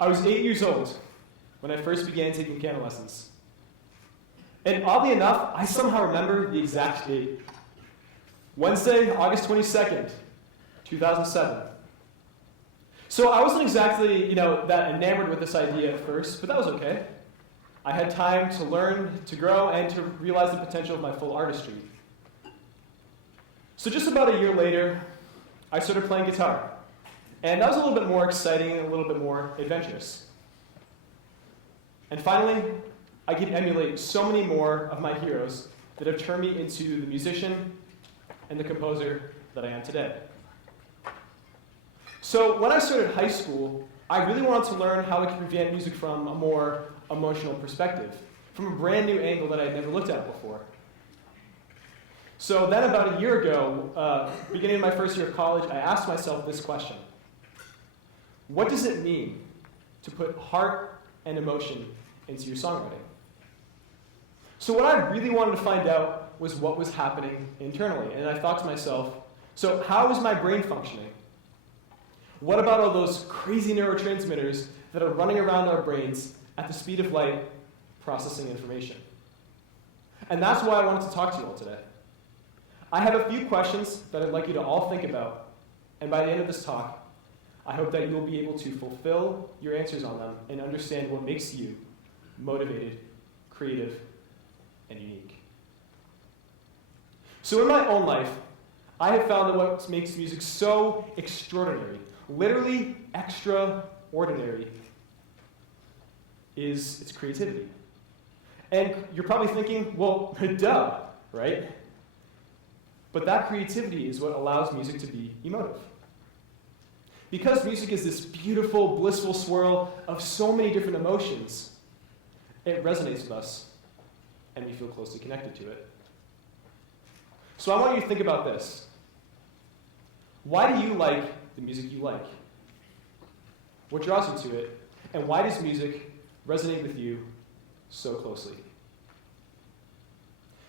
I was 8 years old when I first began taking piano lessons. And oddly enough, I somehow remember the exact date. Wednesday, August 22nd, 2007. So I wasn't exactly, that enamored with this idea at first, but that was okay. I had time to learn, to grow, and to realize the potential of my full artistry. So just about a year later, I started playing guitar. And that was a little bit more exciting and a little bit more adventurous. And finally, I could emulate so many more of my heroes that have turned me into the musician and the composer that I am today. So when I started high school, I really wanted to learn how I could present music from a more emotional perspective, from a brand new angle that I had never looked at before. So then about a year ago, beginning my first year of college, I asked myself this question. What does it mean to put heart and emotion into your songwriting? So what I really wanted to find out was what was happening internally. And I thought to myself, so how is my brain functioning? What about all those crazy neurotransmitters that are running around our brains at the speed of light, processing information? And that's why I wanted to talk to you all today. I have a few questions that I'd like you to all think about, and by the end of this talk, I hope that you'll be able to fulfill your answers on them and understand what makes you motivated, creative, and unique. So in my own life, I have found that what makes music so extraordinary, literally extraordinary, is its creativity. And you're probably thinking, well, duh, right? But that creativity is what allows music to be emotive. Because music is this beautiful, blissful swirl of so many different emotions, it resonates with us, and we feel closely connected to it. So I want you to think about this. Why do you like the music you like? What draws you to it? And why does music resonate with you so closely?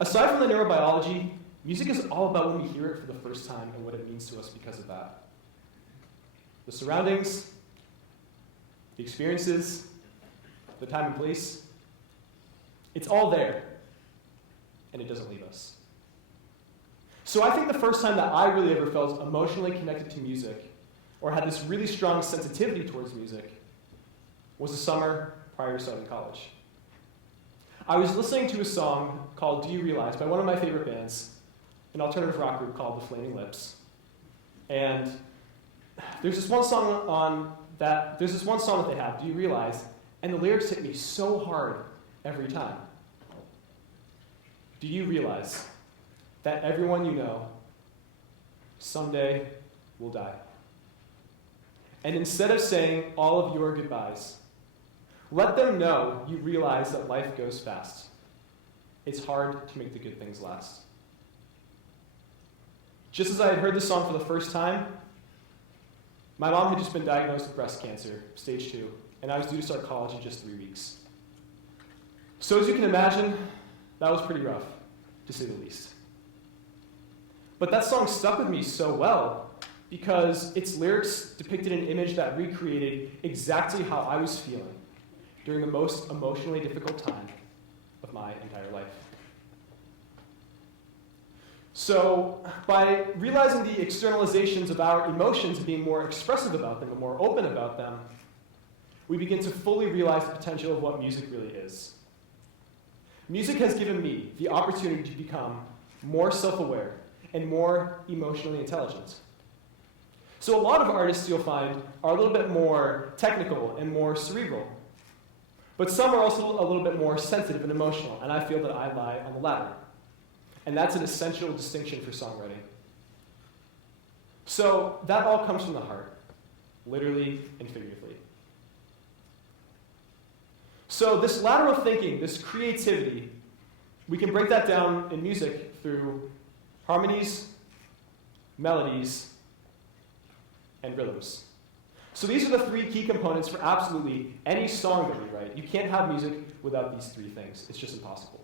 Aside from the neurobiology, music is all about when we hear it for the first time and what it means to us because of that. The surroundings, the experiences, the time and place, it's all there, and it doesn't leave us. So I think the first time that I really ever felt emotionally connected to music, or had this really strong sensitivity towards music, was the summer prior to starting college. I was listening to a song called Do You Realize by one of my favorite bands, an alternative rock group called The Flaming Lips. And there's this one song that they have, Do You Realize? And the lyrics hit me so hard every time. Do you realize that everyone you know someday will die? And instead of saying all of your goodbyes, let them know you realize that life goes fast. It's hard to make the good things last. Just as I had heard this song for the first time, my mom had just been diagnosed with breast cancer, stage 2, and I was due to start college in just 3 weeks. So as you can imagine, that was pretty rough, to say the least. But that song stuck with me so well because its lyrics depicted an image that recreated exactly how I was feeling during the most emotionally difficult time of my entire life. So by realizing the externalizations of our emotions and being more expressive about them and more open about them, we begin to fully realize the potential of what music really is. Music has given me the opportunity to become more self-aware and more emotionally intelligent. So a lot of artists, you'll find, are a little bit more technical and more cerebral. But some are also a little bit more sensitive and emotional, and I feel that I lie on the latter. And that's an essential distinction for songwriting. So that all comes from the heart, literally and figuratively. So this lateral thinking, this creativity, we can break that down in music through harmonies, melodies, and rhythms. So these are the 3 key components for absolutely any song that we write. You can't have music without these 3 things. It's just impossible.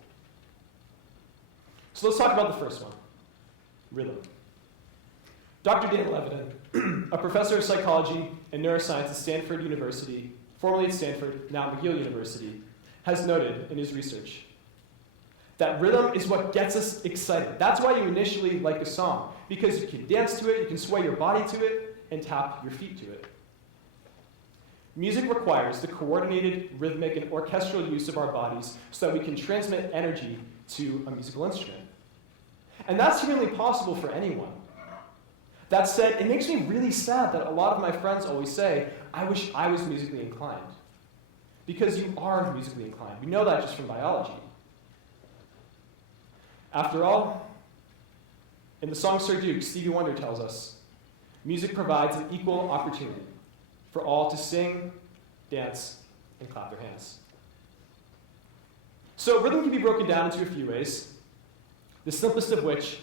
So let's talk about the first one, rhythm. Dr. Dan Levitin, a professor of psychology and neuroscience at Stanford University, formerly at Stanford, now at McGill University, has noted in his research that rhythm is what gets us excited. That's why you initially like a song, because you can dance to it, you can sway your body to it, and tap your feet to it. Music requires the coordinated, rhythmic, and orchestral use of our bodies so that we can transmit energy to a musical instrument. And that's humanly possible for anyone. That said, it makes me really sad that a lot of my friends always say, I wish I was musically inclined. Because you are musically inclined. We know that just from biology. After all, in the song Sir Duke, Stevie Wonder tells us, music provides an equal opportunity for all to sing, dance, and clap their hands. So rhythm can be broken down into a few ways, the simplest of which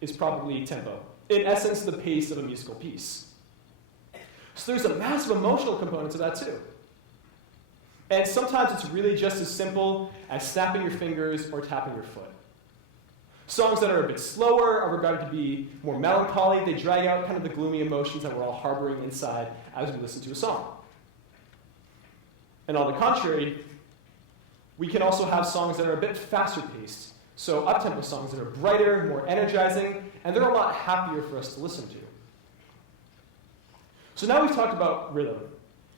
is probably tempo. In essence, the pace of a musical piece. So there's a massive emotional component to that too. And sometimes it's really just as simple as snapping your fingers or tapping your foot. Songs that are a bit slower are regarded to be more melancholy. They drag out kind of the gloomy emotions that we're all harboring inside as we listen to a song. And on the contrary, we can also have songs that are a bit faster paced. So up-tempo songs that are brighter, more energizing, and they're a lot happier for us to listen to. So now we've talked about rhythm.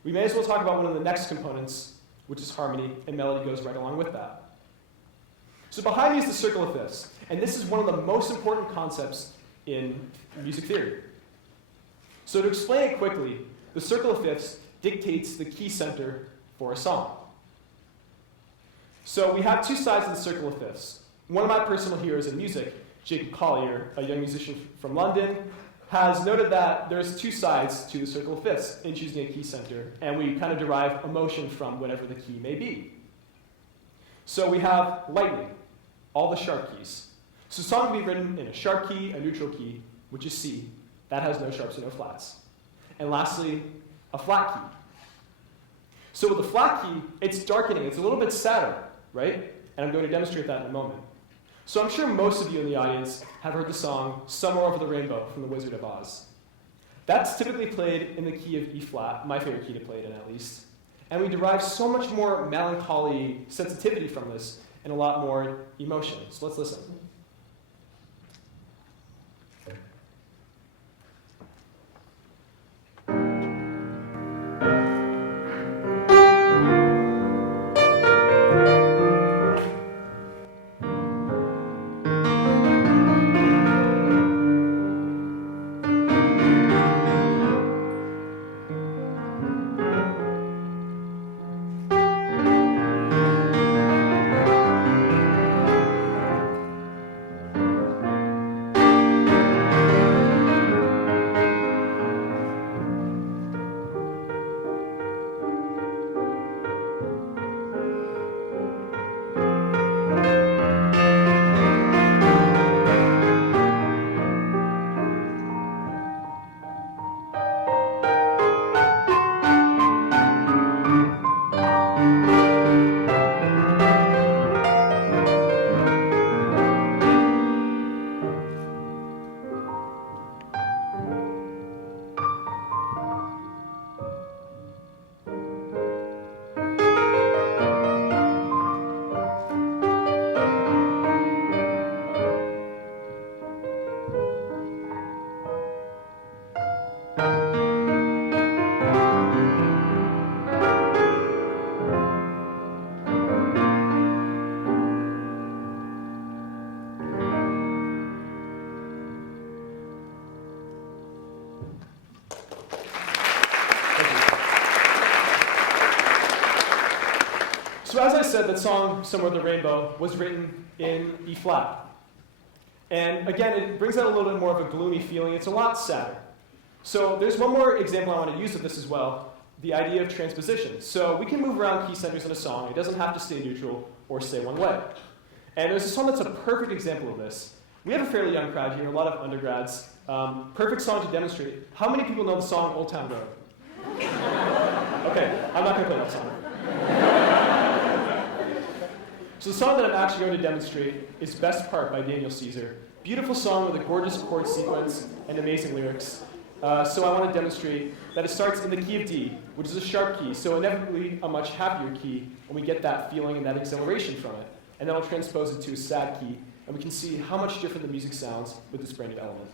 We may as well talk about one of the next components, which is harmony, and melody goes right along with that. So behind me is the circle of fifths, and this is one of the most important concepts in music theory. So to explain it quickly, the circle of fifths dictates the key center for a song. So we have two sides of the circle of fifths. One of my personal heroes in music, Jacob Collier, a young musician from London, has noted that there's two sides to the circle of fifths in choosing a key center, and we kind of derive emotion from whatever the key may be. So we have lightning, all the sharp keys. So a song can be written in a sharp key, a neutral key, which is C. That has no sharps and no flats. And lastly, a flat key. So with the flat key, it's darkening. It's a little bit sadder, right? And I'm going to demonstrate that in a moment. So I'm sure most of you in the audience have heard the song Somewhere Over the Rainbow from The Wizard of Oz. That's typically played in the key of E flat, my favorite key to play it in at least. And we derive so much more melancholy sensitivity from this and a lot more emotion. So let's listen. So as I said, that song, Somewhere Over the Rainbow, was written in E flat. And again, it brings out a little bit more of a gloomy feeling. It's a lot sadder. So there's one more example I want to use of this as well, the idea of transposition. So we can move around key centers in a song. It doesn't have to stay neutral or stay one way. And there's a song that's a perfect example of this. We have a fairly young crowd here, a lot of undergrads. Perfect song to demonstrate. How many people know the song Old Town Road? Okay, I'm not going to play that song. So the song that I'm actually going to demonstrate is Best Part by Daniel Caesar. Beautiful song with a gorgeous chord sequence and amazing lyrics. So I want to demonstrate that it starts in the key of D, which is a sharp key, so inevitably a much happier key, and we get that feeling and that exhilaration from it. And then I'll transpose it to a sad key, and we can see how much different the music sounds with this brand new element.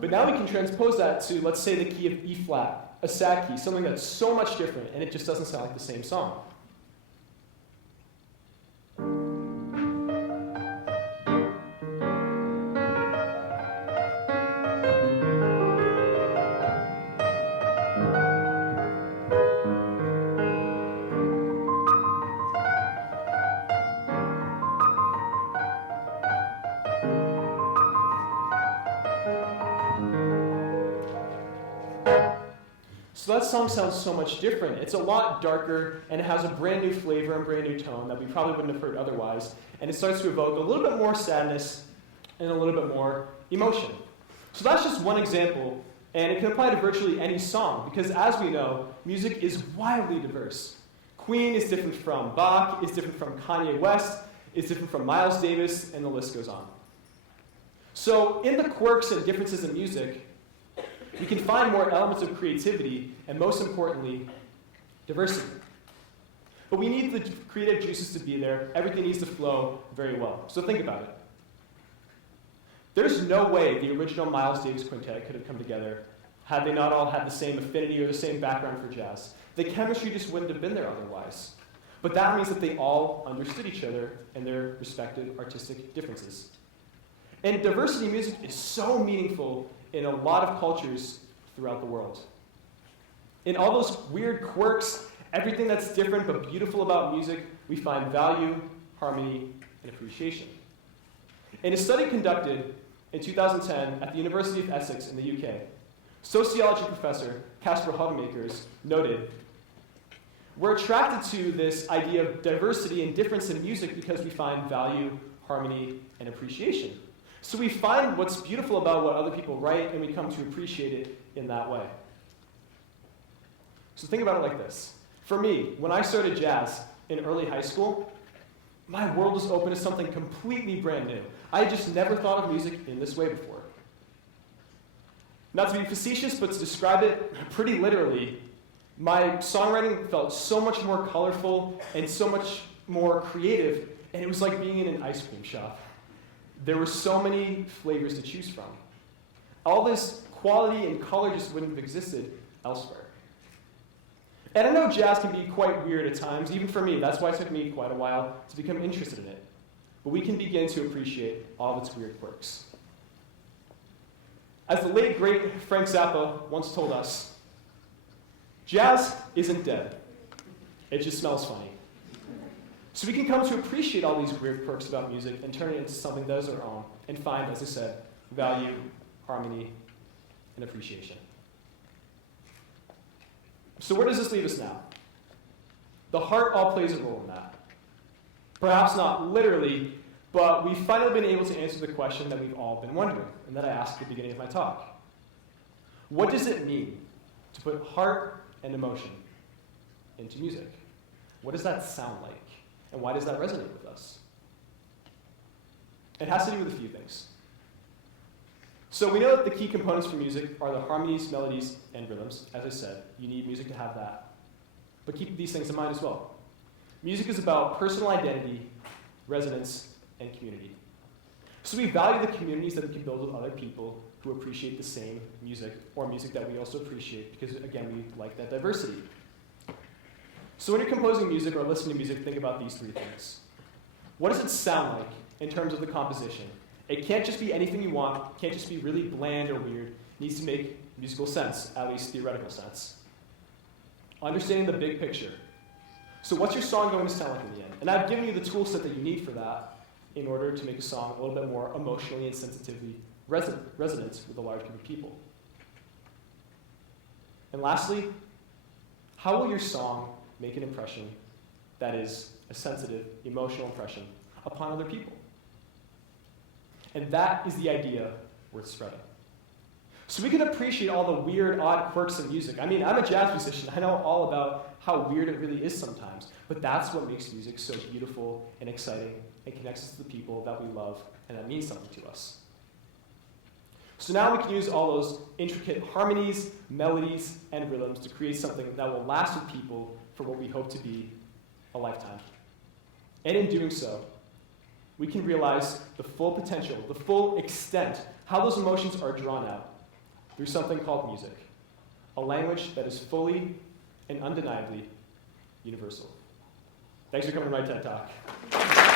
But now we can transpose that to, let's say, the key of E flat, a sad key, something that's so much different, and it just doesn't sound like the same song. So that song sounds so much different. It's a lot darker, and it has a brand new flavor and brand new tone that we probably wouldn't have heard otherwise. And it starts to evoke a little bit more sadness and a little bit more emotion. So that's just one example, and it can apply to virtually any song, because as we know, music is wildly diverse. Queen is different from Bach, is different from Kanye West, is different from Miles Davis, and the list goes on. So in the quirks and differences in music, we can find more elements of creativity, and most importantly, diversity. But we need the creative juices to be there. Everything needs to flow very well. So think about it. There's no way the original Miles Davis quintet could have come together had they not all had the same affinity or the same background for jazz. The chemistry just wouldn't have been there otherwise. But that means that they all understood each other and their respective artistic differences. And diversity in music is so meaningful in a lot of cultures throughout the world. In all those weird quirks, everything that's different but beautiful about music, we find value, harmony, and appreciation. In a study conducted in 2010 at the University of Essex in the UK, sociology professor Casper Hodemakers noted, "We're attracted to this idea of diversity and difference in music because we find value, harmony, and appreciation. So we find what's beautiful about what other people write, and we come to appreciate it in that way." So think about it like this. For me, when I started jazz in early high school, my world was open to something completely brand new. I had just never thought of music in this way before. Not to be facetious, but to describe it pretty literally, my songwriting felt so much more colorful and so much more creative, and it was like being in an ice cream shop. There were so many flavors to choose from. All this quality and color just wouldn't have existed elsewhere. And I know jazz can be quite weird at times, even for me. That's why it took me quite a while to become interested in it. But we can begin to appreciate all of its weird quirks. As the late, great Frank Zappa once told us, jazz isn't dead. It just smells funny. So we can come to appreciate all these weird quirks about music and turn it into something that is our own and find, as I said, value, harmony, and appreciation. So where does this leave us now? The heart all plays a role in that. Perhaps not literally, but we've finally been able to answer the question that we've all been wondering, and that I asked at the beginning of my talk. What does it mean to put heart and emotion into music? What does that sound like? And why does that resonate with us? It has to do with a few things. So we know that the key components for music are the harmonies, melodies, and rhythms. As I said, you need music to have that. But keep these things in mind as well. Music is about personal identity, resonance, and community. So we value the communities that we can build with other people who appreciate the same music, or music that we also appreciate, because again, we like that diversity. So when you're composing music or listening to music, think about these three things. What does it sound like in terms of the composition? It can't just be anything you want. It can't just be really bland or weird. It needs to make musical sense, at least theoretical sense. Understanding the big picture. So what's your song going to sound like in the end? And I've given you the tool set that you need for that in order to make a song a little bit more emotionally and sensitively resonant with a large group of people. And lastly, how will your song make an impression that is a sensitive, emotional impression upon other people. And that is the idea worth spreading. So we can appreciate all the weird, odd quirks of music. I mean, I'm a jazz musician. I know all about how weird it really is sometimes. But that's what makes music so beautiful and exciting and connects us to the people that we love and that means something to us. So now we can use all those intricate harmonies, melodies, and rhythms to create something that will last with people for what we hope to be a lifetime. And in doing so, we can realize the full potential, the full extent, how those emotions are drawn out through something called music, a language that is fully and undeniably universal. Thanks for coming to my TED Talk.